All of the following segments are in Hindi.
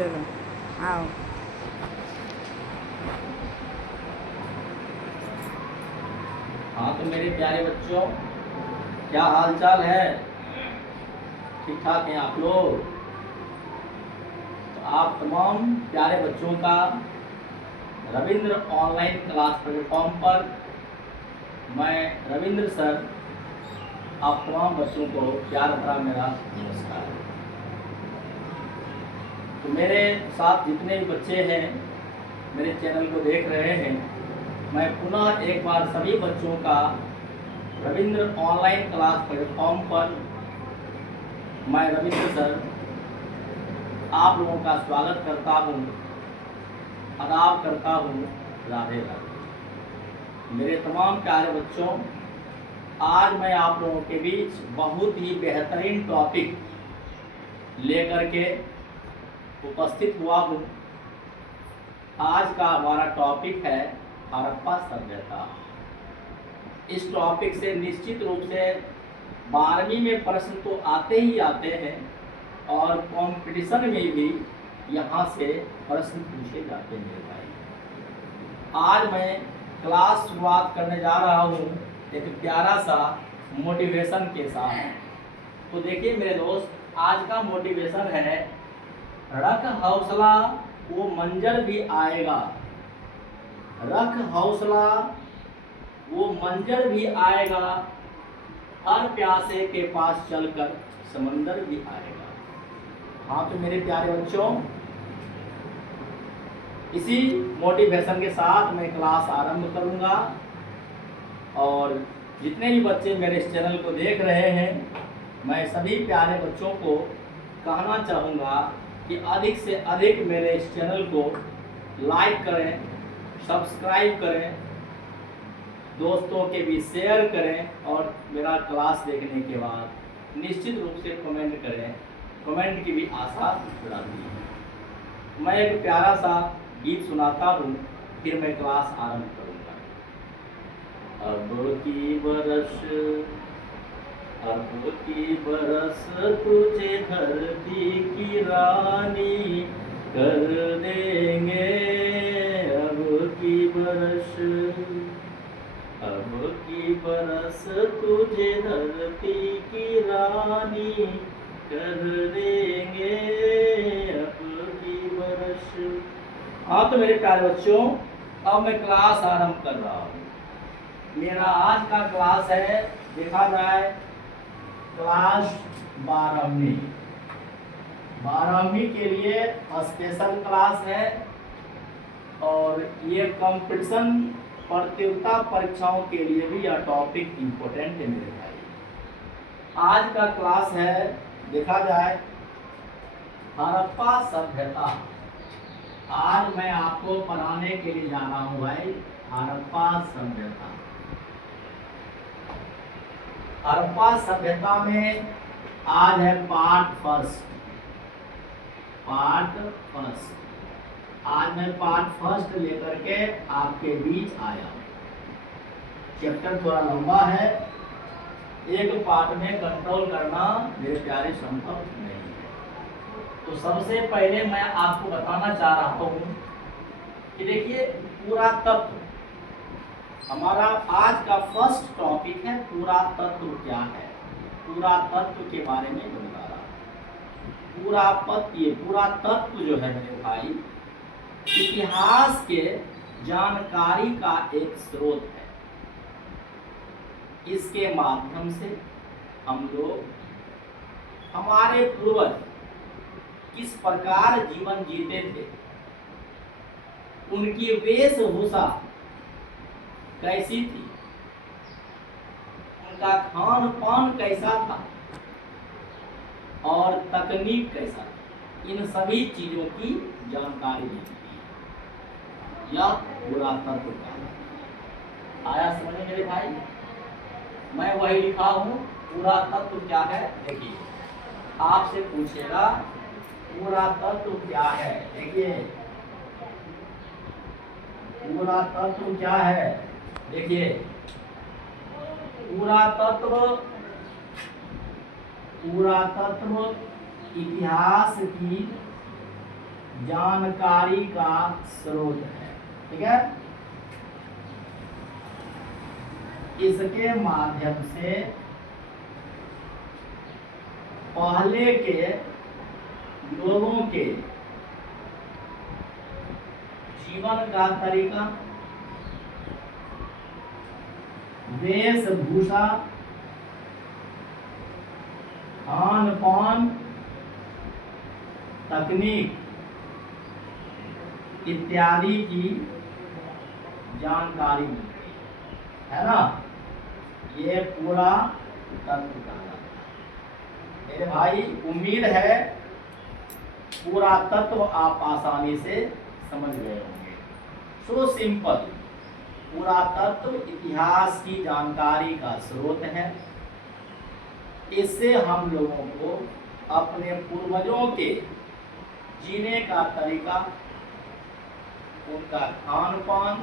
चलो आओ। हाँ तो मेरे प्यारे बच्चों, क्या हाल चाल है? ठीक ठाक हैं आप लोग? तो आप तमाम प्यारे बच्चों का रविंद्र ऑनलाइन क्लास प्लेटफॉर्म पर मैं रविंद्र सर आप तमाम बच्चों को प्यार भरा मेरा नमस्कार। तो मेरे साथ जितने भी बच्चे हैं मेरे चैनल को देख रहे हैं, मैं पुनः एक बार सभी बच्चों का रविंद्र ऑनलाइन क्लास प्लेटफॉर्म पर मैं रविंद्र सर आप लोगों का स्वागत करता हूँ, आदाब करता हूँ। राधे राधे। मेरे तमाम प्यारे बच्चों, आज मैं आप लोगों के बीच बहुत ही बेहतरीन टॉपिक लेकर के उपस्थित हुआ हूँ। आज का हमारा टॉपिक है हड़प्पा सभ्यता। इस टॉपिक से निश्चित रूप से 12वीं में प्रश्न तो आते ही आते हैं और कंपटीशन में भी यहाँ से प्रश्न पूछे जाते हैं मेरे भाई। आज मैं क्लास शुरुआत करने जा रहा हूँ एक प्यारा सा मोटिवेशन के साथ। तो देखिए मेरे दोस्त, आज का मोटिवेशन है रख हौसला वो मंजर भी आएगा। रख हौसला वो मंजर भी आएगा, हर प्यासे के पास चलकर समंदर भी आएगा। हाँ तो मेरे प्यारे बच्चों, इसी मोटिवेशन के साथ मैं क्लास आरंभ करूंगा और जितने भी बच्चे मेरे इस चैनल को देख रहे हैं, मैं सभी प्यारे बच्चों को कहना चाहूँगा कि अधिक से अधिक मेरे इस चैनल को लाइक करें, सब्सक्राइब करें, दोस्तों के भी शेयर करें और मेरा क्लास देखने के बाद निश्चित रूप से कमेंट करें। कमेंट की भी आशा रहती है। मैं एक प्यारा सा गीत सुनाता हूँ, फिर मैं क्लास आरंभ करूँगा। अब की बरस तुझे धरती की रानी कर देंगे। अब की बरस तुझे धरती की रानी कर देंगे। अब की बरस। हाँ तो मेरे प्यारे बच्चों, अब मैं क्लास आरंभ कर रहा हूँ। मेरा आज का क्लास है, देखा जाए, क्लास 12वीं। 12वीं के लिए स्पेशल क्लास है और ये कंपटीशन प्रतियोगिता परीक्षाओं के लिए भी यह टॉपिक इम्पोर्टेंट है मेरे भाई। आज का क्लास है, देखा जाए, हड़प्पा सभ्यता। आज मैं आपको पढ़ाने के लिए जा रहा हूँ भाई हड़प्पा सभ्यता। हड़प्पा सभ्यता में आज है पार्ट फर्स्ट। आज मैं पार्ट फर्स्ट लेकर के आपके बीच आया। चैप्टर थोड़ा लंबा है, एक पार्ट में कंट्रोल करना मेरे प्यारे संभव नहीं है। तो सबसे पहले मैं आपको बताना चाह रहा हूँ कि देखिए, पुरातत्व हमारा आज का फर्स्ट टॉपिक है। पुरातत्व क्या है? पुरातत्व के बारे में बता रहा हूँ। पुरातत्व जो है मेरे भाई, इतिहास के जानकारी का एक स्रोत है। इसके माध्यम से हम लोग हमारे पूर्वज किस प्रकार जीवन जीते थे, उनकी वेशभूषा कैसी थी, उनका खान पान कैसा था और तकनीक कैसा था, इन सभी चीजों की जानकारी मिलती है। यह पुरातत्व का आया समझ में मेरे भाई? मैं वही लिखा हूँ। पुरातत्व क्या है? देखिए, आपसे पूछेगा पुरातत्व क्या है। देखिए, पुरातत्व क्या है? देखिए, पुरातत्व इतिहास की जानकारी का स्रोत है। ठीक है, इसके माध्यम से पहले के लोगों के जीवन का तरीका, वेशभूषा, खान पान, तकनीक इत्यादि की जानकारी मिलती है ना। ये पूरा तत्व कहलाता है। मेरे भाई उम्मीद है पूरा तत्व आप आसानी से समझ गए होंगे। सो सिंपल, पूरा तत्व इतिहास की जानकारी का स्रोत है। इससे हम लोगों को अपने पूर्वजों के जीने का तरीका, उनका खान पान,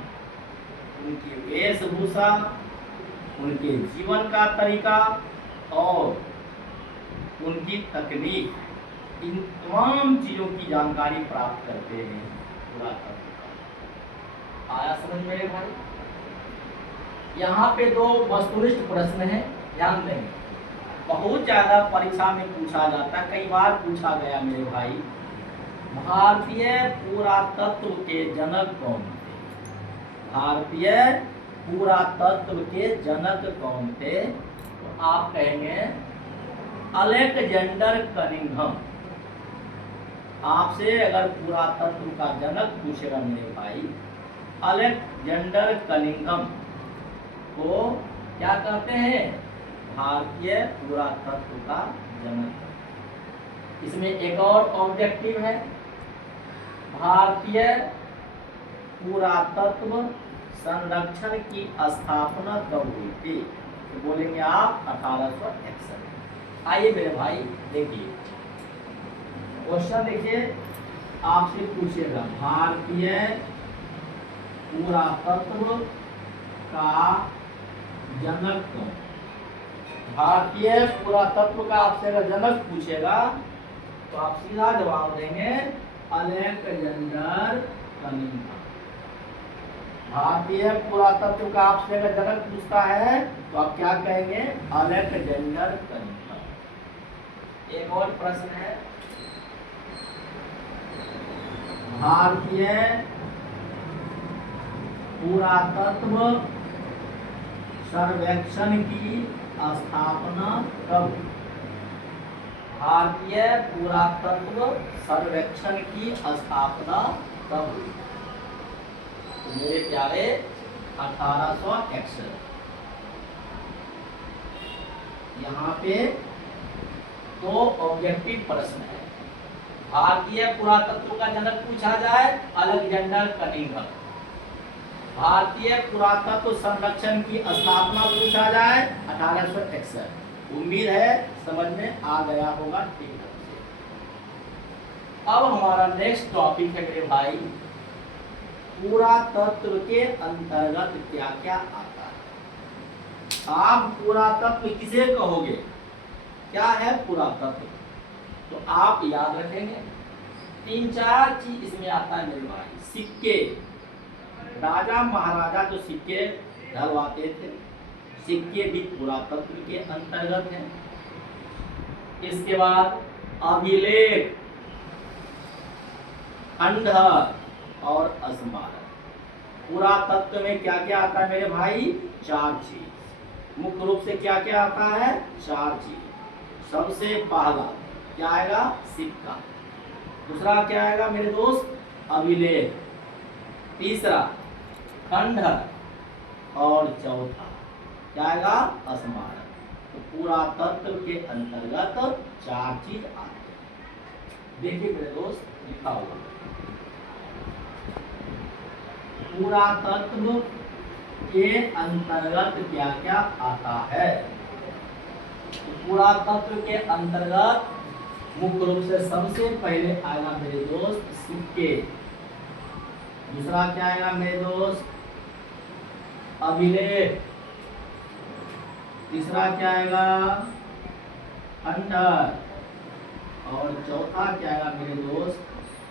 उनकी वेशभूषा, उनके जीवन का तरीका और उनकी तकनीक, इन तमाम चीज़ों की जानकारी प्राप्त करते हैं पूरा तत्व। आया समझ मेरे भाई? यहाँ पे दो वस्तुनिष्ठ प्रश्न हैं, ध्यान देंगे। बहुत ज़्यादा परीक्षा में पूछा जाता है, कई बार पूछा गया मेरे भाई, भारतीय पुरातत्व के जनक कौन थे? भारतीय पुरातत्व के जनक कौन थे? तो आप कहेंगे अलेक्जेंडर कनिंघम। आपसे अगर पुरातत्व का जनक पूछेगा मेरे भाई, अलेक्जेंडर कनिंघम को क्या कहते हैं? भारतीय पुरातत्व का जनक। इसमें एक और ऑब्जेक्टिव है, भारतीय पुरातत्व संरक्षण की स्थापना कब हुई थी? तो बोलेंगे आप 1861। आइए मेरे भाई देखिए, क्वेश्चन देखिए, आपसे पूछेगा भारतीय पुरातत्व का जनक कौन? भारतीय पुरातत्व का आपसे अगर जनक पूछेगा तो आप सीधा जवाब देंगे अलेक्जेंडर कनिंघम। भारतीय पुरातत्व का आपसे अगर जनक पूछता है तो आप क्या कहेंगे? Alexander Cunningham. एक और प्रश्न है, भारतीय पुरातत्व सर्वेक्षण की स्थापना कब? भारतीय पुरातत्व सर्वेक्षण की स्थापना कब हुई? तो मेरे प्यारे 1861। यहाँ पे दो ऑब्जेक्टिव प्रश्न है। भारतीय पुरातत्व का जनक पूछा जाए अलेक्जेंडर कनिंघम, भारतीय पुरातत्व संरक्षण की स्थापना पूछा जाए 1861। उम्मीद है समझ में आ गया होगा ठीक ढंग से। अब हमारा नेक्स्ट टॉपिक है मेरे भाई, पुरातत्व के अंतर्गत क्या क्या आता है। आप पुरातत्व किसे कहोगे? क्या है पुरातत्व? तो आप याद रखेंगे 3-4 चीज इसमें आता है मेरे भाई। सिक्के, राजा महाराजा जो सिक्के ढलवाते थे, सिक्के भी पुरातत्व के अंतर्गत हैं। इसके बाद अभिलेख, खंडहर और स्मारक। पुरातत्व में क्या क्या आता है मेरे भाई? 4 चीज। मुख्य रूप से क्या क्या आता है? 4 चीज। सबसे पहला क्या आएगा? सिक्का। दूसरा क्या आएगा मेरे दोस्त? अभिलेख। तीसरा खंडहर और चौथा क्या आएगा? स्मारक। तो पुरातत्व के अंतर्गत 4 चीज आते हैं। देखिए मेरे दोस्त लिखा हुआ, पुरातत्व के अंतर्गत क्या क्या आता है। तो पुरातत्व के अंतर्गत मुख्य रूप से सबसे पहले आएगा मेरे दोस्त सिक्के। दूसरा क्या आएगा मेरे दोस्त? अभिलेख। तीसरा क्या आएगा? खंडहर। और चौथा क्या आएगा मेरे दोस्त?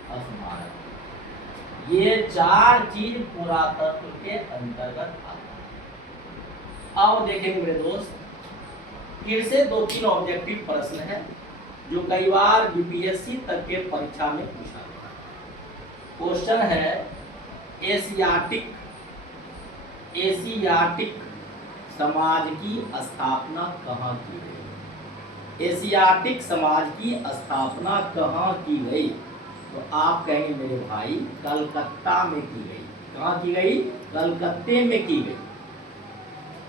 स्मारक। ये 4 चीज पुरातत्व के अंतर्गत आता है। अब देखेंगे मेरे दोस्त, फिर से 2-3 ऑब्जेक्टिव प्रश्न है जो कई बार बीपीएससी तक के परीक्षा में पूछा गया। क्वेश्चन है एशियाटिक समाज की स्थापना कहाँ की गई? एशियाटिक समाज की स्थापना कहाँ की गई? तो आप कहेंगे मेरे भाई कलकत्ता में की गई। कहाँ की गई? कलकत्ते में की गई।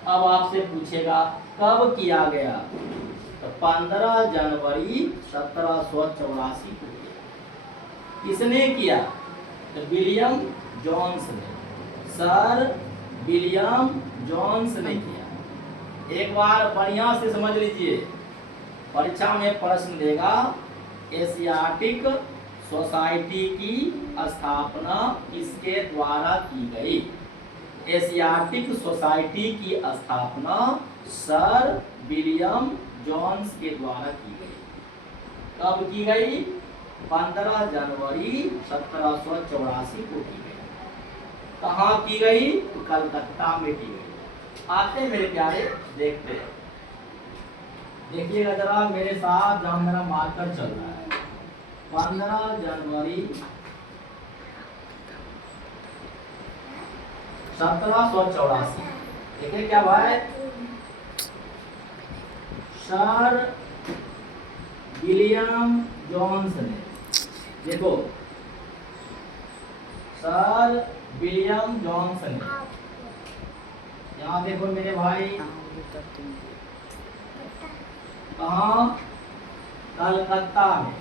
अब आपसे पूछेगा कब किया गया? तो 15 जनवरी 1784 को किया। किसने किया? तो विलियम जोन्स ने, सर विलियम जोन्स ने किया। एक बार बढ़िया से समझ लीजिए, परीक्षा में प्रश्न देगा एशियाटिक सोसाइटी की स्थापना किसके द्वारा की गई? एशियाटिक सोसाइटी की स्थापना सर विलियम जोन्स के द्वारा की गई। कब की गई? 15 जनवरी 1784 को की गई। कहाँ की गई? तो कलकत्ता में की गई। आते मेरे प्यारे देखते हैं, देखिएगा जरा मेरे साथ जहाँ मेरा मार्कर चल रहा है। 15 जनवरी 1784। देखिए क्या भाई, सर विलियम जोन्स ने, देखो सर विलियम जोन्स ने, यहाँ देखो मेरे भाई कहाँ? कलकत्ता में।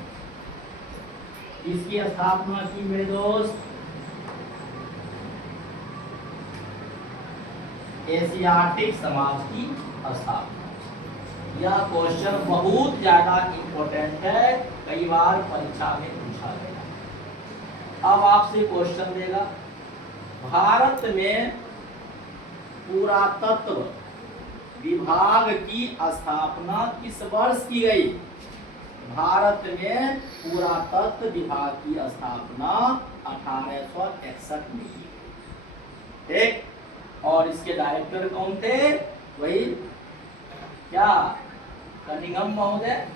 इसकी स्थापना की मेरे दोस्त एशियाटिक समाज की स्थापना। यह क्वेश्चन बहुत ज्यादा इम्पोर्टेंट है, कई बार परीक्षा में पूछा गया। अब आपसे क्वेश्चन देगा भारत में पुरातत्व विभाग की स्थापना किस वर्ष की गई? भारत में पुरातत्व विभाग की स्थापना 1861 में की गई। ठीक, और इसके डायरेक्टर कौन थे? वही क्या कनिंघम महोदय।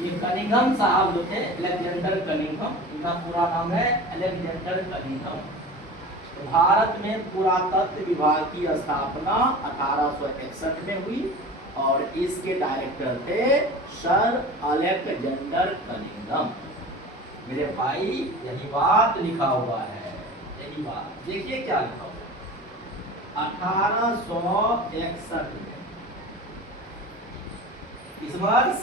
ये कनिंघम साहब जो थे, अलेक्जेंडर कनिंघम, इनका पूरा नाम है अलेक्जेंडर कनिंघम। तो भारत में पुरातत्व विभाग की स्थापना 1861 में हुई और इसके डायरेक्टर थे सर अलेक्जेंडर कनिंघम। मेरे भाई यही बात लिखा हुआ है, यही बात। देखिए क्या लिखा हुआ, 1861 में। इस वर्ष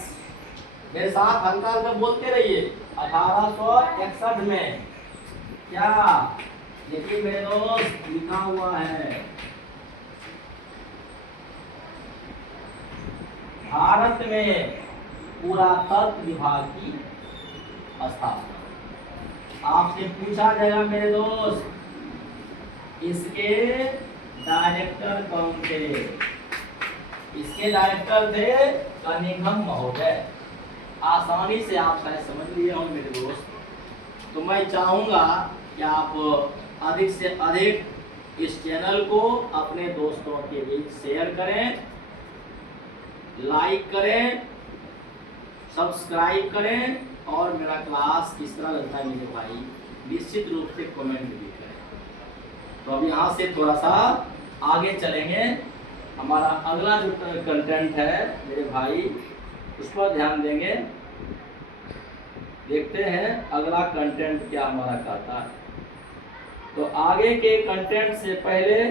मेरे साथ हल्का हल्का बोलते रहिए, 1861 में क्या? देखिए मेरे दोस्त लिखा हुआ है भारत में पुरातत्व विभाग की स्थापना। आपसे पूछा जाएगा मेरे दोस्त, इसके डायरेक्टर कौन थे? इसके डायरेक्टर थे कनिंघम महोदय। आसानी से आप शायद समझ लिए होंगे मेरे दोस्त। तो मैं चाहूंगा कि आप अधिक से अधिक इस चैनल को अपने दोस्तों के बीच शेयर करें, लाइक करें, सब्सक्राइब करें और मेरा क्लास किस तरह लगता है मेरे भाई निश्चित रूप से कमेंट भी करें। तो अब यहाँ से थोड़ा सा आगे चलेंगे। हमारा अगला जो कंटेंट है मेरे भाई उस पर ध्यान देंगे। देखते हैं अगला कंटेंट क्या हमारा कहता है। तो आगे के कंटेंट से पहले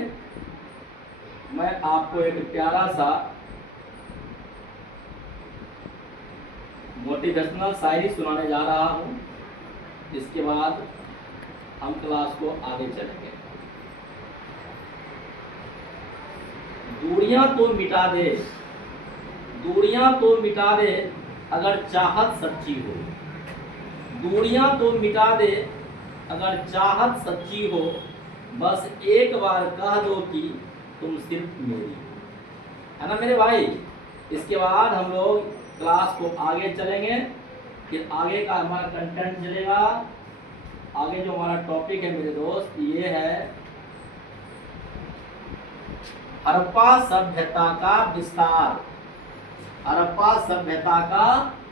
मैं आपको एक प्यारा सा मोटिवेशनल शायरी सुनाने जा रहा हूँ। इसके बाद हम क्लास को आगे चलेंगे। दूरियां तो मिटा दे, दूरियां तो मिटा दे अगर चाहत सच्ची हो। दूरियां तो मिटा दे अगर चाहत सच्ची हो, बस एक बार कह दो कि तुम सिर्फ मेरी है ना मेरे भाई। इसके बाद हम लोग क्लास को आगे चलेंगे फिर आगे का हमारा कंटेंट चलेगा। आगे जो हमारा टॉपिक है मेरे दोस्त ये है हड़प्पा सभ्यता का विस्तार। हड़प्पा सभ्यता का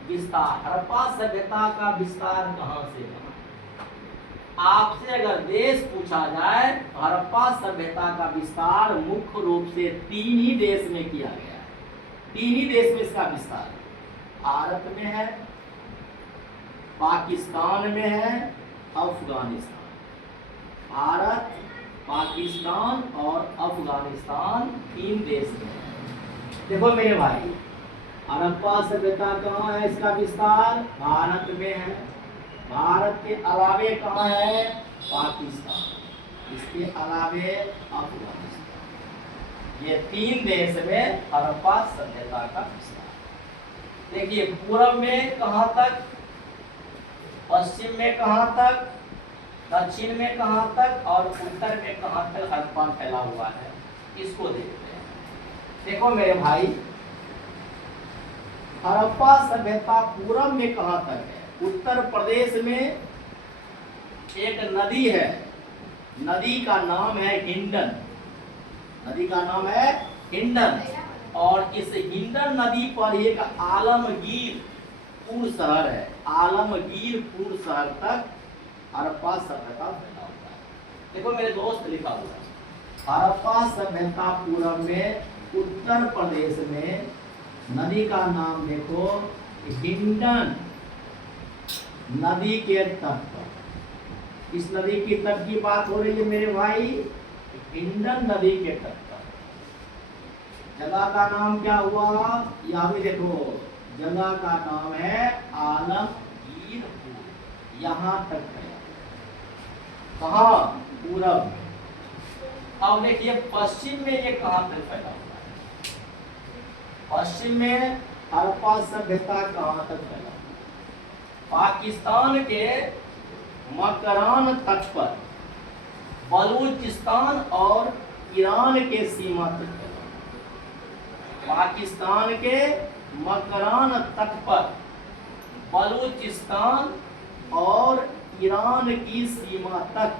विस्तार। हड़प्पा सभ्यता का विस्तार कहाँ से हुआ? आपसे अगर देश पूछा जाए तो हड़प्पा सभ्यता का विस्तार मुख्य रूप से 3 ही देश में किया गया है। 3 ही देश में इसका विस्तार भारत में है, पाकिस्तान में है, अफगानिस्तान। भारत, पाकिस्तान और अफगानिस्तान 3 देश में है। देखो मेरे भाई, हड़प्पा सभ्यता कहाँ है? इसका विस्तार भारत में है। भारत के अलावे कहाँ है? पाकिस्तान। इसके अलावे अफगानिस्तान। ये 3 देश में हड़प्पा सभ्यता का विस्तार। देखिए पूर्व में कहाँ तक, पश्चिम में कहाँ तक, दक्षिण में कहाँ तक और उत्तर में कहाँ तक हड़प्पा फैला हुआ है, इसको देखते हैं। देखो मेरे भाई, हड़प्पा सभ्यता पूर्व में कहाँ तक है? उत्तर प्रदेश में एक नदी है, नदी का नाम है हिंडन। नदी का नाम है हिंडन और इस हिंडन नदी पर एक आलमगीरपुर शहर है। आलमगीरपुर शहर तक हड़प्पा सभ्यता फैला हुआ है। देखो मेरे दोस्त लिखा हुआ है हड़प्पा सभ्यता पूर्व में उत्तर प्रदेश में नदी का नाम देखो हिंडन नदी के तट पर। इस नदी की तट की बात हो रही है मेरे भाई, हिंडन नदी के तट पर। जगह का नाम क्या हुआ? यहाँ भी देखो, जगह का नाम है आलमगीरपुर। यहाँ तक है, कहाँ? पूरब। अब देखिए पश्चिम में ये कहाँ तक फैला हुआ है? पश्चिम में हड़प्पा सभ्यता कहाँ तक फैला? पाकिस्तान के मकरान तट पर, बलूचिस्तान और ईरान के सीमा तक। पाकिस्तान के मकरान तट पर, बलूचिस्तान और ईरान की सीमा तक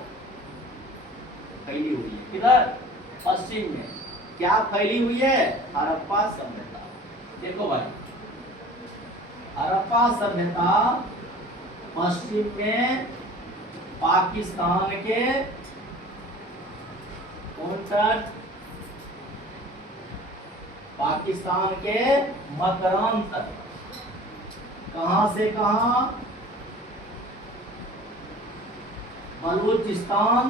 फैली हुई है। किधर? पश्चिम में। क्या फैली हुई है? हड़प्पा सभ्यता। देखो भाई, हड़प्पा सभ्यता पश्चिम में पाकिस्तान के तट, पाकिस्तान के मकरान तक। कहां से कहां? बलूचिस्तान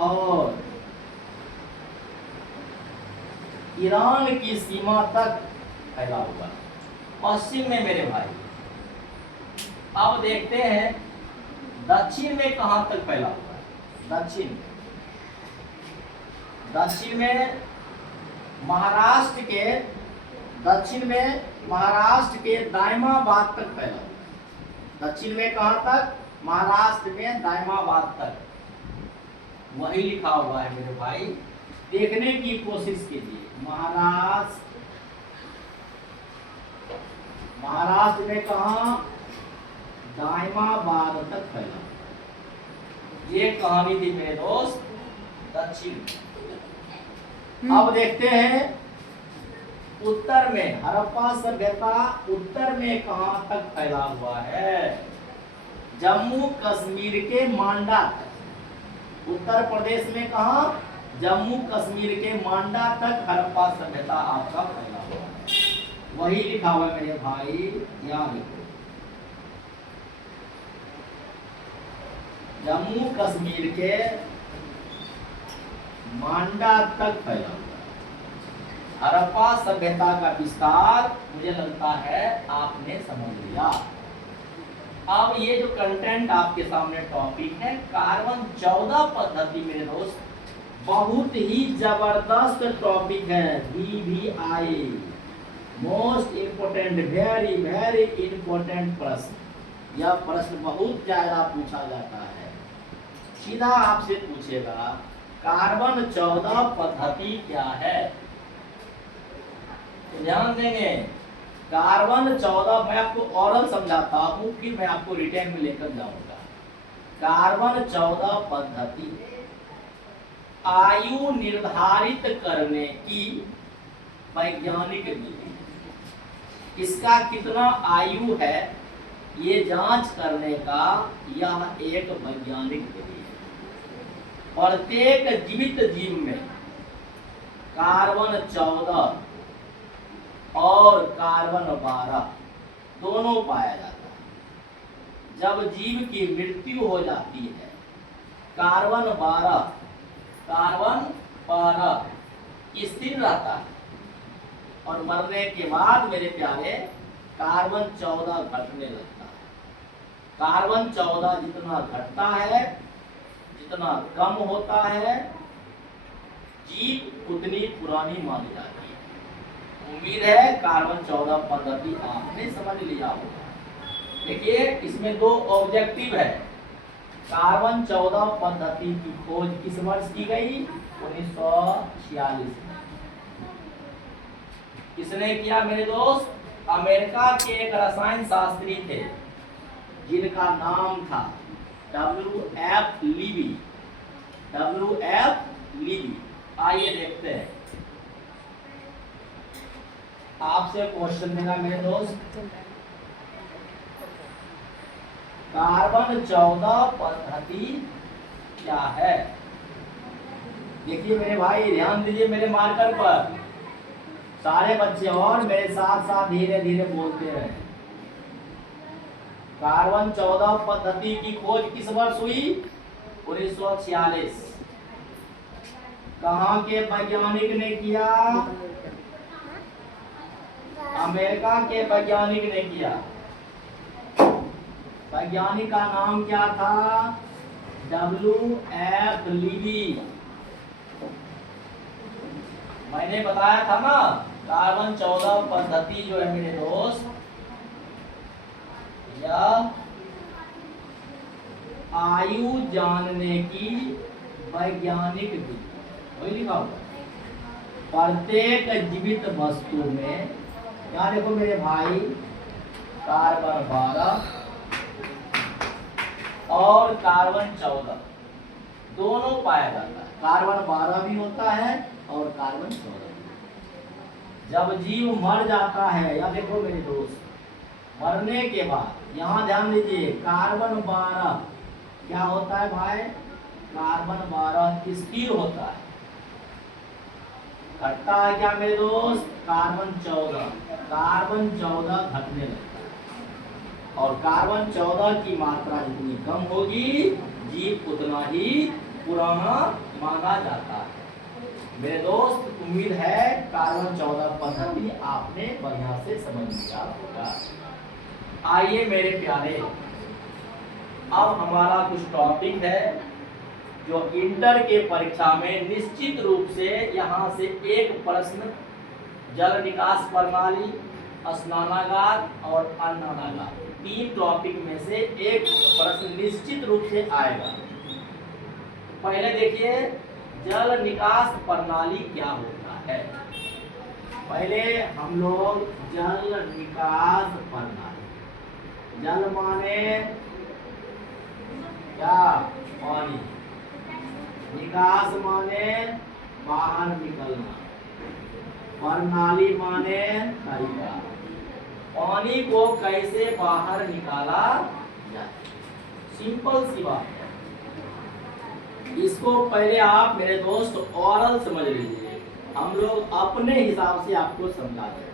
और ईरान की सीमा तक फैला हुआ पश्चिम में मेरे भाई। अब देखते हैं दक्षिण में कहां तक फैला हुआ है। दक्षिण, दक्षिण में महाराष्ट्र के, दक्षिण में महाराष्ट्र के दायमाबाद तक फैला हुआ है। दक्षिण में कहां तक? महाराष्ट्र में दायमाबाद तक। वही लिखा हुआ है मेरे भाई, देखने की कोशिश कीजिए। महाराष्ट्र, महाराष्ट्र में कहा? दायमाबाद तक फैला। ये कहानी थी मेरे दोस्त दक्षिण। अब देखते हैं उत्तर में हड़प्पा सभ्यता उत्तर में कहां तक फैला हुआ है? जम्मू कश्मीर के मांडा तक। उत्तर प्रदेश में कहा? जम्मू कश्मीर के मांडा तक हड़प्पा सभ्यता आपका फैला हुआ है। वही लिखा हुआ है मेरे भाई, याद रखो। जम्मू कश्मीर के मांडा तक फैला हुआ है। हड़प्पा सभ्यता का विस्तार मुझे लगता है आपने समझ लिया। अब ये जो कंटेंट आपके सामने टॉपिक है कार्बन 14 पद्धति मेरे दोस्त, बहुत ही जबरदस्त टॉपिक है। BVI most important, very very important प्रश्न। यह प्रश्न बहुत ज्यादा पूछा जाता है। सीधा आपसे पूछेगा कार्बन 14 पद्धति क्या है? तो ध्यान देंगे कार्बन 14, मैं आपको ओरल समझाता हूँ, फिर मैं आपको रिटेन में लेकर जाऊंगा। कार्बन 14 पद्धति आयु निर्धारित करने की वैज्ञानिक विधि। इसका कितना आयु है ये जांच करने का यह एक वैज्ञानिक विधि है। प्रत्येक जीवित जीव में कार्बन 14 और कार्बन 12 दोनों पाया जाता है। जब जीव की मृत्यु हो जाती है, कार्बन 12 स्थिर रहता है और मरने के बाद मेरे प्यारे कार्बन 14 घटने लगता है। कार्बन 14 जितना घटता है, जितना कम होता है, जीव उतनी पुरानी मानी जाती है। उम्मीद है कार्बन 14 पद्धति आपने समझ लिया होगा। देखिए इसमें दो ऑब्जेक्टिव है। कार्बन 14 पद्धति की खोज किस वर्ष की गई? 1946 में। किसने किया मेरे दोस्त? अमेरिका के एक रसायन शास्त्री थे जिनका नाम था W.F. लीवी। W.F. लीवी। आइए देखते हैं, आपसे क्वेश्चन देगा मेरे दोस्त। कार्बन 14 पद्धति क्या है? देखिए मेरे भाई, ध्यान दीजिए मेरे मार्कर पर। सारे बच्चे और मेरे साथ साथ धीरे धीरे बोलते रहे। कार्बन 14 पद्धति की खोज किस वर्ष हुई? 1946। कहाँ के वैज्ञानिक ने किया? अमेरिका के वैज्ञानिक ने किया। वैज्ञानिक का नाम क्या था? W.F. लीवी। मैंने बताया था ना, कार्बन 14 पद्धति जो है मेरे दोस्त, यह आयु जानने की वैज्ञानिक विधि। वही लिखा हुआ प्रत्येक जीवित वस्तु में। यहाँ देखो मेरे भाई, कार्बन 12 और कार्बन 14 दोनों पाया जाता है। कार्बन 12 भी होता है और कार्बन 14 भी। जब जीव मर जाता है, या देखो मेरे दोस्त, मरने के बाद यहाँ ध्यान दीजिए, कार्बन 12 क्या होता है भाई? कार्बन 12 स्थिर होता है। घटता है क्या मेरे दोस्त? कार्बन 14 घटने लगता है। और कार्बन 14 की मात्रा जितनी कम होगी, जीव उतना ही पुराना माना जाता है। मेरे दोस्त, उम्मीद है कार्बन 14 पद्धति आपने बढ़िया से समझ लिया होगा। आइए मेरे प्यारे, अब हमारा कुछ टॉपिक है जो इंटर के परीक्षा में निश्चित रूप से यहाँ से एक प्रश्न जल निकास प्रणाली, स्नानागार और अन्नागार, 3 टॉपिक में से एक प्रश्न निश्चित रूप से आएगा। पहले देखिए, जल निकास प्रणाली क्या होता है। पहले हम लोग जल निकास प्रणाली, जल माने क्या? पानी। निकास माने बाहर निकलना। प्रणाली माने तरीका। पानी को कैसे बाहर निकाला जाए, सिंपल सी बात है। इसको पहले आप मेरे दोस्त ओरल समझ लीजिए, हम लोग अपने हिसाब से आपको समझा दें।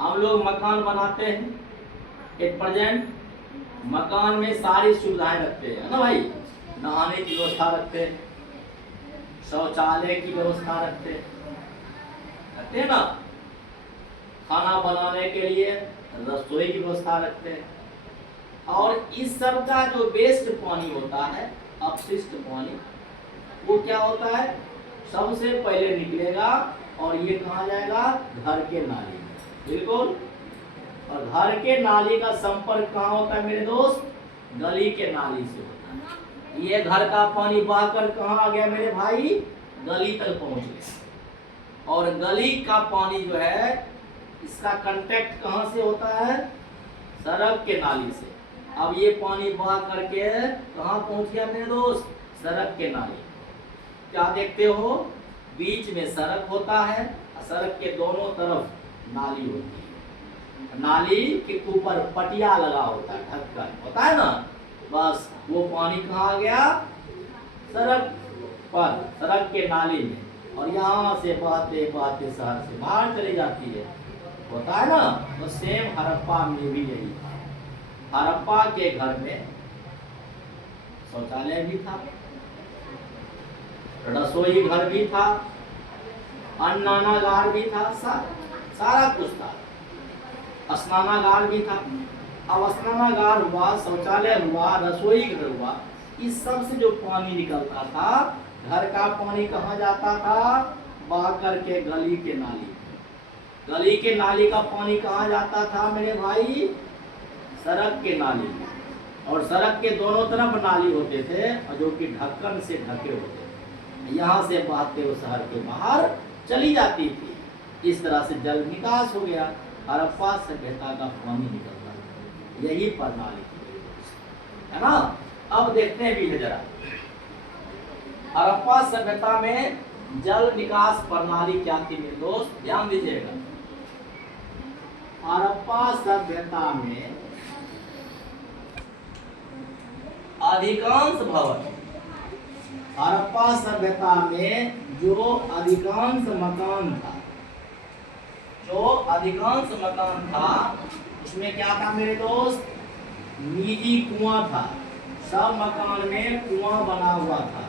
हम लोग मकान बनाते हैं, एट प्रेजेंट मकान में सारी सुविधाएं रखते हैं ना भाई। नहाने की व्यवस्था रखते हैं, शौचालय की व्यवस्था रखते हैं ना, खाना बनाने के लिए रसोई की व्यवस्था रखते हैं। और इस सब का जो वेस्ट पानी होता है, अपशिष्ट पानी, वो क्या होता है? सबसे पहले निकलेगा और ये कहाँ जाएगा? घर के नाली में। बिल्कुल। और घर के नाली का संपर्क कहाँ होता है मेरे दोस्त? गली के नाली से होता है। ये घर का पानी बहकर कहाँ आ गया मेरे भाई? गली तक पहुंच गया। और गली का पानी जो है इसका कांटेक्ट कहाँ से होता है? सड़क के नाली से। अब ये पानी बहा करके कहाँ पहुंच गया मेरे दोस्त? सड़क के नाली। क्या देखते हो? बीच में सड़क होता है, सड़क के दोनों तरफ नाली होती है। नाली के ऊपर पटिया लगा होता है, ढक्कन होता है ना। बस वो पानी कहाँ आ गया? सड़क पर, सड़क के नाली में, और यहाँ से बहते बहते शहर से बाहर चली जाती है, होता है ना। तो सेम हड़प्पा में भी यही था। हड़प्पा के घर में शौचालय भी था, रसोई घर भी था, अन्नानागार भी था, सारा कुछ था। स्नानागार भी था। अब स्नानागार हुआ, शौचालय हुआ, रसोई घर हुआ, इस सब से जो पानी निकलता था, घर का पानी कहाँ जाता था? बह करके गली के नाली। गली के नाली का पानी कहाँ जाता था मेरे भाई? सड़क के नाली में। और सड़क के दोनों तरफ नाली होते थे, जो कि ढक्कन से ढके होते थे। यहाँ से बहते हुए शहर के बाहर चली जाती थी। इस तरह से जल निकास हो गया। हड़प्पा सभ्यता का पानी निकलता था, यही प्रणाली थी, है ना। अब देखते हैं भी जरा, हड़प्पा सभ्यता में जल निकास प्रणाली क्या थी मेरे दोस्त? ध्यान दीजिएगा। हड़प्पा सभ्यता में अधिकांश भवन, हड़प्पा सभ्यता में जो अधिकांश मकान था, उसमें क्या था मेरे दोस्त? निजी कुआं था। सब मकान में कुआं बना हुआ था।